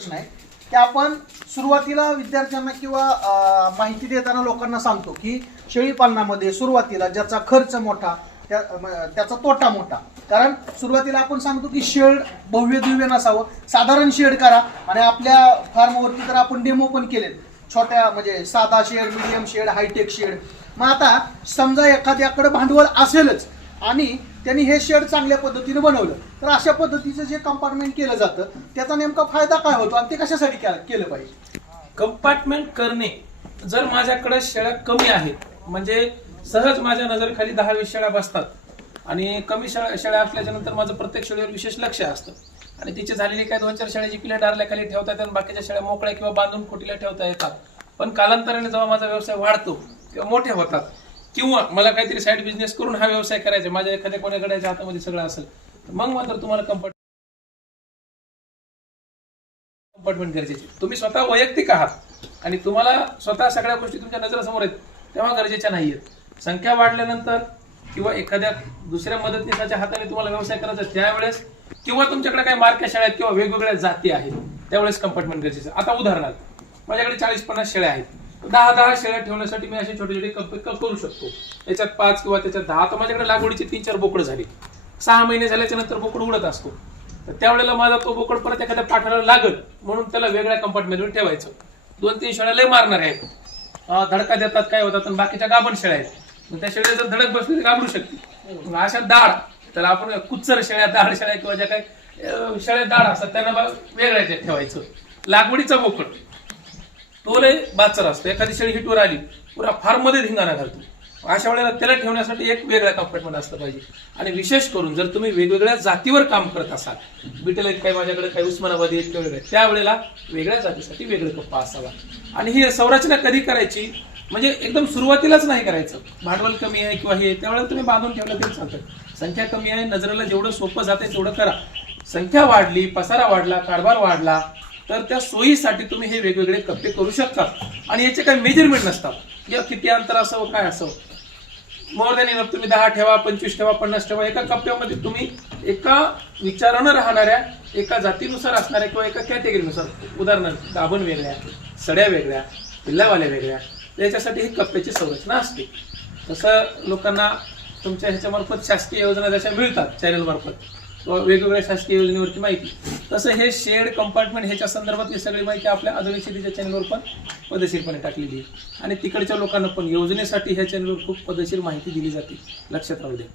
प्रश्न आहे की आपण सुरुवातीला विद्यार्थ्यांना किंवा माहिती देताना लोकांना सांगतो की शेळी पालनामध्ये सुरुवातीला ज्याचा खर्च मोठा त्याचा तोटा मोठा. कारण सुरुवातीला आपण सांगतो की शेड भव्य दिव्य नसावं, साधारण शेड करा. आणि आपल्या फार्मवरती तर आपण डेमो पण केलेत, छोट्या म्हणजे साधा shed, medium shed, hi tech shed. मग आता समजा एखाद्याकडे भांडवल असेलच आणि त्यांनी हे शेड चांगल्या पद्धतीने बनवलं, तर अशा पद्धतीचं जे कंपार्टमेंट केलं जातं त्याचा नेमका फायदा काय होतो आणि ते कशासाठी केलं पाहिजे? कंपार्टमेंट करणे, जर माझ्याकडे शेळ्या कमी आहेत, म्हणजे सहज माझ्या नजरेखाली 10-20 शेळ्या बसतात आणि कमी शेळ्या असल्याच्या नंतर माझं प्रत्येक शेळीवर विशेष लक्ष असतं आणि तिची झालेली काय 2-4 शेळ्याची पिल्ले डारल्याखाली ठेवता येतात आणि बाकीच्या शेळ्या मोकळ्या किंवा बांधून खोटीला ठेवता येतात. पण कालांतराने जेव्हा माझा व्यवसाय वाढतो किंवा मोठे होतात किंवा मला काहीतरी साईड बिझनेस करून हा व्यवसाय करायचा, माझ्या एखाद्या कोणाकडे हातामध्ये सगळं असेल, तर मग मात्र तुम्हाला कंपार्टमेंट गरजेचे. तुम्ही स्वतः वैयक्तिक आहात आणि तुम्हाला स्वतः सगळ्या गोष्टी तुमच्या नजरेसमोर आहेत, तेव्हा गरजेच्या नाहीयेत. संख्या वाढल्यानंतर किंवा एखाद्या दुसऱ्या मदतनीसाच्या हाताने तुम्हाला व्यवसाय करायचा त्यावेळेस, किंवा तुमच्याकडे काही मार्क्या शेळ्या आहेत किंवा वेगवेगळ्या जाती आहेत, त्यावेळेस कंपार्टमेंट गरजेचं. आता उदाहरणार्थ माझ्याकडे 40-50 शेळ्या आहेत, 10 शेळ्या ठेवण्यासाठी मी असे छोटे छोटे कंपार्टमेंट करू शकतो. याच्यात 5 किंवा त्याच्यात 10. तर माझ्याकडे लागवडीचे 3-4 बोकड झाले, 6 महिने झाल्याच्या नंतर बोकड उडत असतो, तर त्यावेळेला माझा तो बोकड परत एखाद्या पाठाला लागल म्हणून त्याला वेगळ्या कंपार्टमेंटवर ठेवायचं. 2-3 शेळ्या लय मारणार आहेत, धडका देतात, काय होतात, आणि बाकीच्या गाभण शेळ्या आहेत, त्या शेळ्या जर धडक बसली तर घाबरू शकते. अशा दाढ, त्याला आपण कुच्चर शेळ्या, दाढ शेळ्या किंवा ज्या काही शेळ्या दाढ असतात त्यांना वेगळ्या ठेवायचं. लागवडीचा बोकड तो लय बाचर असतो, एखादी शेळी हिटवर आली पुरा फार्म मध्ये धिंगाणा घालतो, अशा वेळेला त्याला ठेवण्यासाठी एक वेगळा कंपार्टमेंट असलं पाहिजे. आणि विशेष करून जर तुम्ही वेगवेगळ्या जातीवर काम करत असाल, बिटल आहेत काही माझ्याकडे, काही उस्मानाबादी आहेत वेगवेगळे, त्यावेळेला वेगळ्या जातीसाठी वेगळं कप्पा असावा. आणि ही संरचना कधी करायची, म्हणजे एकदम सुरुवातीलाच नाही करायचं. भांडवल कमी आहे किंवा हे, त्यावेळेला तुम्ही बांधून ठेवलं तरी चालतं. संख्या कमी आहे, नजरेला जेवढं सोपं जाते तेवढं करा. संख्या वाढली, पसारा वाढला, कारभार वाढला, तर त्या सोयीसाठी तुम्ही हे वेगवेगळे कप्पे करू शकता. आणि याचे काही मेजरमेंट नसतात, या किती अंतर असावं काय असावं. मोर दॅन इनफ, तुम्ही 10 ठेवा, 25 ठेवा, 50 ठेवा. एका कप्प्यामध्ये तुम्ही एका विचारानं राहणाऱ्या, एका जातीनुसार असणाऱ्या किंवा एका कॅटेगरीनुसार, उदाहरणार्थ गाभण वेगळ्या, सड्या वेगळ्या, पिल्लावाल्या वेगळ्या, याच्यासाठी ही कप्प्याची संरचना असते. तसं लोकांना तुमच्या ह्याच्यामार्फत शासकीय योजना जशा मिळतात चॅनल मार्फत, वेगवेगळ्या शासकीय योजनेवरची माहिती, तसं हे शेड कंपार्टमेंट ह्याच्या संदर्भातली सगळी माहिती आपल्या आधुनिक शेतीच्या चॅनलवर पण पद्धतशीरपणे टाकलेली आहे. आणि तिकडच्या लोकांना पण योजनेसाठी ह्या चॅनलवर खूप पद्धतशीर माहिती दिली जाते, लक्षात राहू द्या.